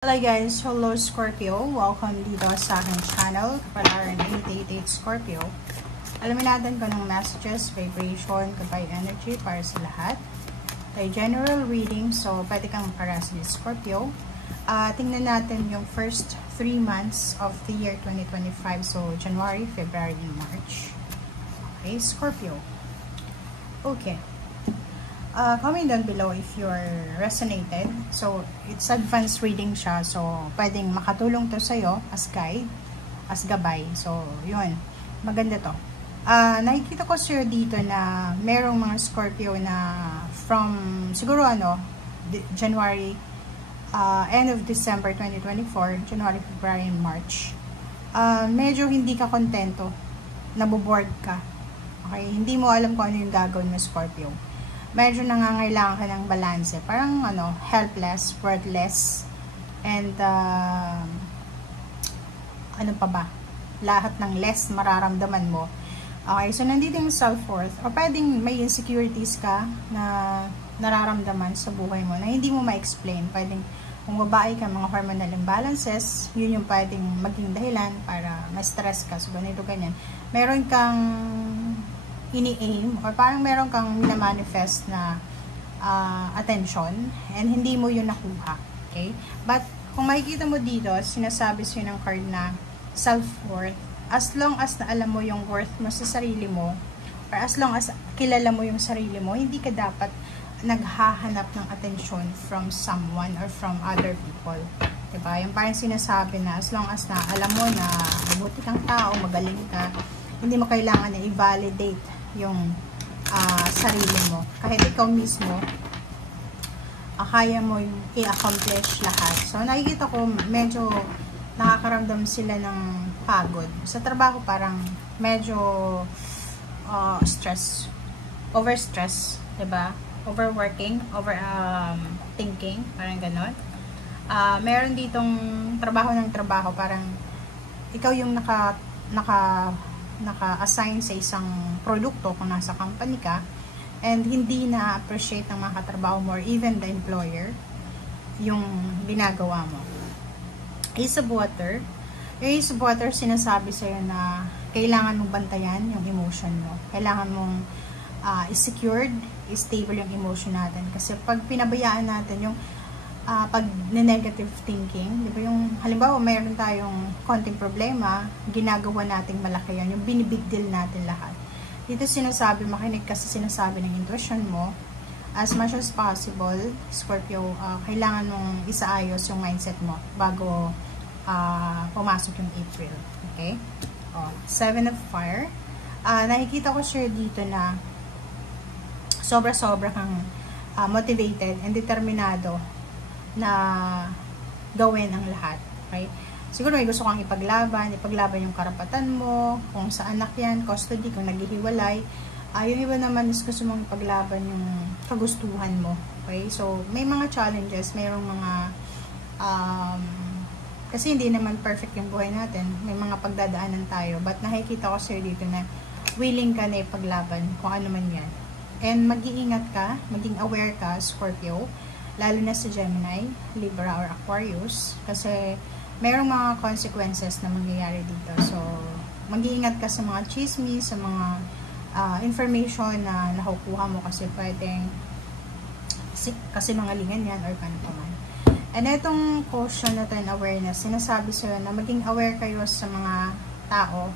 Hello guys, hello Scorpio, welcome dito sa aking channel, Kapalaran 888 Scorpio. Alamin natin kung anong messages, vibration, goodbye energy para sa lahat. Ay general reading, so pwede kang para sa Scorpio. Tingnan natin yung first 3 months of the year 2025, so January, February, and March. Okay, Scorpio. Okay. Comment down below if you're resonated. So, it's advanced reading siya. So, pwedeng makatulong to sa'yo as guide, as gabay. So, yun. Maganda to. Nakikita ko sa'yo dito na merong mga Scorpio na from, siguro January, end of December 2024, January, February, and March. Medyo hindi ka kontento. Naboboard ka. Okay? Hindi mo alam kung ano yung gagawin mo, Scorpio. Medyo nangangailangan ka ng balance. Parang helpless, worthless, and ano pa ba? Lahat ng less mararamdaman mo. Okay, so nandito yung self-worth. O pwedeng may insecurities ka na nararamdaman sa buhay mo na hindi mo ma-explain. Pwedeng kung babae ka, mga hormonal imbalances, yun yung pwedeng maging dahilan para ma-stress ka. So ganito, ganyan. Meron kang ini-aim or parang meron kang minamanifest na attention and hindi mo yun nakuha. Okay? But kung makikita mo dito, sinasabi sa'yo ng card na self-worth, as long as na alam mo yung worth mo sa sarili mo or as long as kilala mo yung sarili mo, hindi ka dapat naghahanap ng attention from someone or from other people. Diba? Yung parang sinasabi na as long as na alam mo na mabuti kang tao, magaling ka, hindi mo kailangan na i-validate yung sarili mo. Kahit ikaw mismo, kaya mo yung i-accomplish lahat. So, nakikita ko, medyo nakakaramdam sila ng pagod. Sa trabaho, parang medyo stress. Over-stress. Diba? Overworking, thinking, parang ganon. Meron ditong trabaho ng trabaho, parang ikaw yung naka-assign sa isang produkto kung nasa company ka and hindi na-appreciate ng mga katrabaho mo or even the employer yung ginagawa mo. Ace of Water. Yung Ace of Water, sinasabi sa'yo na kailangan mong bantayan yung emotion mo. Kailangan mong secured, stable yung emotion natin. Kasi pag pinabayaan natin yung pag negative thinking, di ba yung halimbawa mayroon tayong konting problema, ginagawa nating malaki yan, yung binibig deal natin lahat. Dito sinasabi, makinig ka sa sinasabi ng intuition mo, as much as possible, Scorpio, kailangan mong isaayos yung mindset mo bago pumasok yung April. Okay? Seven of Fire. Nakikita ko sure dito na sobra-sobra kang motivated and determinado na gawin ang lahat. Okay? Siguro may gusto kang ipaglaban yung karapatan mo, kung sa anak yan, custody, kung naghihiwalay. Yung iba naman is gusto mong ipaglaban yung kagustuhan mo. Okay? So, may mga challenges, mayroong mga kasi hindi naman perfect yung buhay natin. May mga pagdadaanan tayo. But nakikita ko sa'yo dito na willing ka na ipaglaban kung ano man yan. And mag-iingat ka, maging aware ka, Scorpio, lalo na sa Gemini, Libra, or Aquarius, kasi mayroong mga consequences na mangyayari dito. So, mag-iingat ka sa mga chismis, sa mga information na nakukuha mo kasi pwedeng kasi mangalingan yan or paano pa man. And itong caution na to and awareness, sinasabi sa'yo na maging aware kayo sa mga tao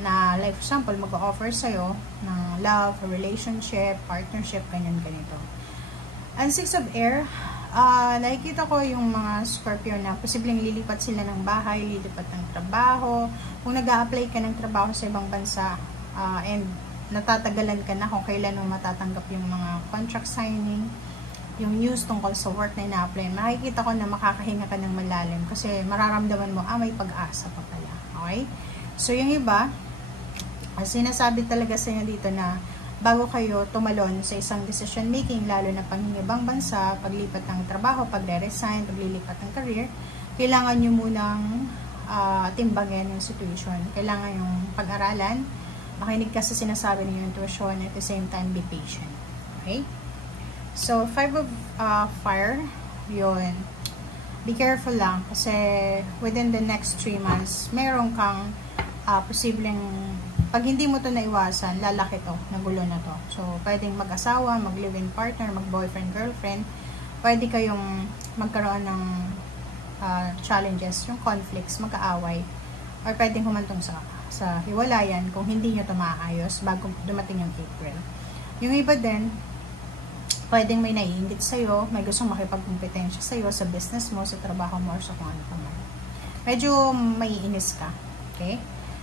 na, like for example, mag-offer sa'yo ng love, relationship, partnership, ganyan-ganito. And Six of Air, nakikita ko yung mga Scorpio na posibleng lilipat sila ng bahay, lilipat ng trabaho. Kung nag-a-apply ka ng trabaho sa ibang bansa and natatagalan ka na kung kailan mo matatanggap yung mga contract signing, yung news tungkol sa work na ina-apply, makikita ko na makakahinga ka ng malalim kasi mararamdaman mo, may pag-asa pa pala. Okay? So, yung iba, sinasabi talaga sa inyo dito na bago kayo tumalon sa isang decision making, lalo na pangingibang bansa, paglipat ng trabaho, pagre-resign, paglilipat ng career, kailangan nyo munang timbangin yung situation. Kailangan yung pag-aralan, makinig ka sa sinasabi ng intuition, at the same time, be patient. Okay? So, Five of Fire, yun. be careful lang kasi within the next 3 months, meron kang posibleng, pag hindi mo to naiwasan, lalaki to, nagulo na to. So, pwedeng mag-asawa, mag-live-in partner, mag-boyfriend, girlfriend, pwede kayong magkaroon ng challenges, yung conflicts, magkaaway, or pwedeng humantong sa hiwalayan kung hindi nyo to maayos bago dumating yung April. Yung iba din, pwedeng may naiingit sa'yo, may gustong makipagkompetensya sa'yo sa business mo, sa trabaho mo, or sa kung ano pa man. Medyo maiinis ka. Okay?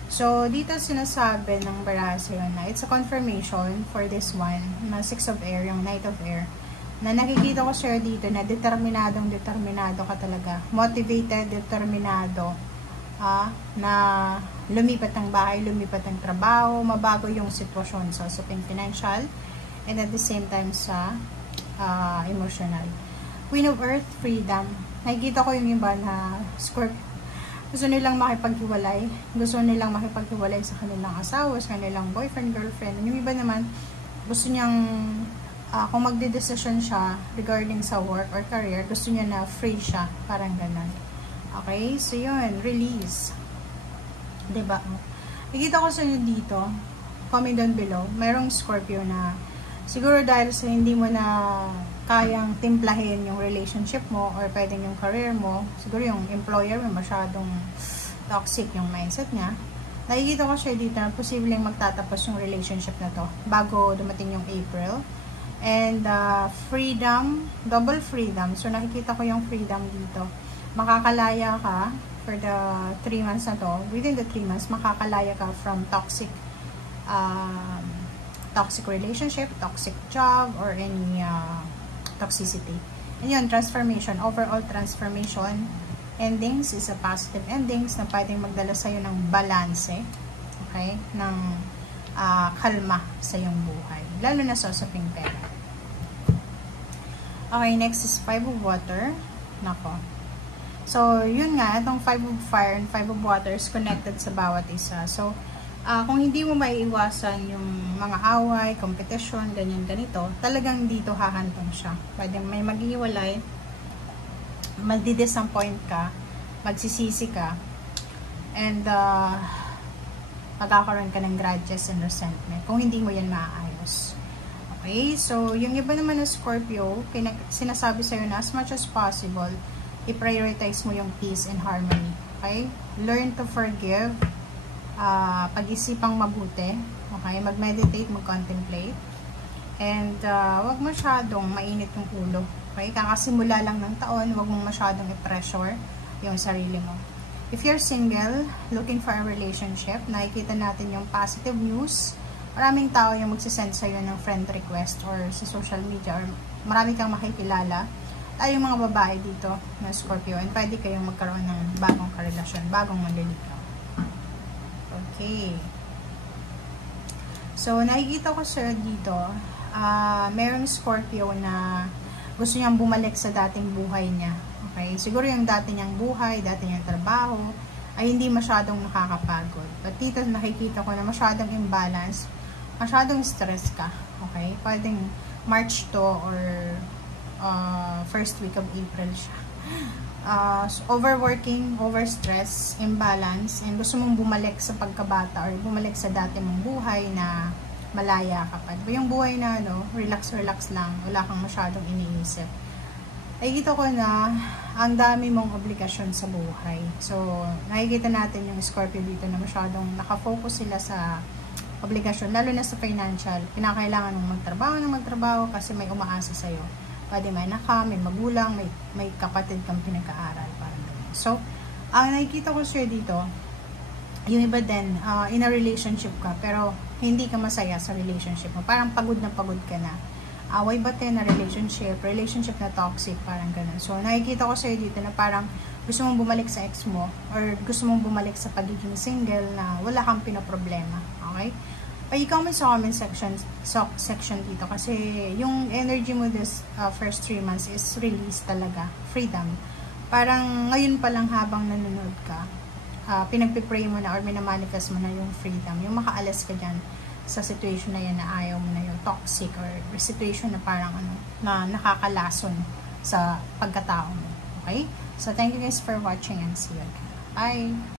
So, dito sinasabi ng Barasayon na it's a confirmation for this one, na 6 of air, yung Knight of air, na nakikita ko sir dito na determinado ka talaga. Motivated, determinado, na lumipat ng bahay, lumipat ng trabaho, mabago yung sitwasyon sa financial, and at the same time sa emotional. Queen of Earth, freedom. Nakikita ko yung iba na Scorpio. Gusto nilang makipaghiwalay. Gusto nilang makipaghiwalay sa kanilang asawa, sa kanilang boyfriend, girlfriend. Yung iba naman, gusto niyang, kung magde-decision siya regarding sa work or career, gusto niya na free siya. Parang ganun. Okay? So, yun. Release. Diba? Nakikita ko sa inyo dito, comment down below, mayroong Scorpio na siguro dahil sa hindi mo na kayang timplahin yung relationship mo or pwedeng yung career mo, siguro yung employer mo masyadong toxic yung mindset niya, nakikita ko siya dito na posibleng magtatapos yung relationship na to bago dumating yung April. And freedom, double freedom. So nakikita ko yung freedom dito. Makakalaya ka for the 3 months na to. Within the 3 months, makakalaya ka from toxic relationship, toxic job, or any toxicity. And yun, transformation, overall transformation. Endings is a positive endings na pwedeng magdala sa'yo ng balanse, okay, ng kalma sa iyong buhay, lalo na sa usaping pera. Okay, next is 5 of water. Nako. So, yun nga, itong 5 of fire and 5 of water is connected sa bawat isa. So, kung hindi mo maiiwasan yung mga away, competition, ganyan, ganito, talagang dito hahantong siya. Pwede may maghihiwalay, magdi-disappoint ka, magsisisi ka, and magkakaroon ka ng grudges and resentment kung hindi mo yan maaayos. Okay? So, yung iba naman na Scorpio, sinasabi sa'yo na as much as possible, i-prioritize mo yung peace and harmony. Okay? Learn to forgive, pag-isipang mabuti, okay, mag-meditate, mag-contemplate, and wag masyadong mainit yung ulo, okay, kakasimula lang ng taon, wag mong masyadong i-pressure yung sarili mo. If you're single, looking for a relationship, nakikita natin yung positive news, maraming tao yung magsisend sa'yo ng friend request or sa social media, or marami kang makikilala, tayong mga babae dito na Scorpio, and pwede kayong magkaroon ng bagong karelasyon, bagong manliligaw. Okay. So, nakikita ko sir dito, merong Scorpio na gusto niyang bumalik sa dating buhay niya. Okay? Siguro yung dati niyang buhay, dati niyang trabaho, ay hindi masyadong nakakapagod. But dito nakikita ko na masyadong imbalance, masyadong stress ka. Okay? Pwedeng March to or first week of April siya. Overworking, overstress, imbalance, and gusto mong bumalik sa pagkabata or bumalik sa dati mong buhay na malaya ka pa. Diba yung buhay na relax lang, wala kang masyadong iniisip. Nakikita ko na ang dami mong obligasyon sa buhay. So, nakikita natin yung Scorpio dito na masyadong nakafocus sila sa obligasyon, lalo na sa financial. Kinakailangan mong magtrabaho kasi may umaasa sa'yo. Pwede may anak ka, may magulang, may kapatid kang pinag-aaral, parang ganun. So, ang nakikita ko sir dito, yung iba din, in a relationship ka, pero hindi ka masaya sa relationship mo. Parang pagod ka na. Away bate na relationship na toxic, parang ganun. So, nakikita ko sir dito na parang gusto mong bumalik sa ex mo, or gusto mong bumalik sa pagiging single na wala kang pinaproblema. Okay? I-comment sa comment section dito kasi yung energy mo this first 3 months is release talaga, freedom. Parang ngayon pa lang habang nanonood ka, pinagpipray mo na or minamanifest mo na yung freedom, yung makaalis ka dyan sa situation na yan na ayaw mo na yung toxic or situation na parang na nakakalason sa pagkatao mo. Okay? So, thank you guys for watching and see you again. Bye!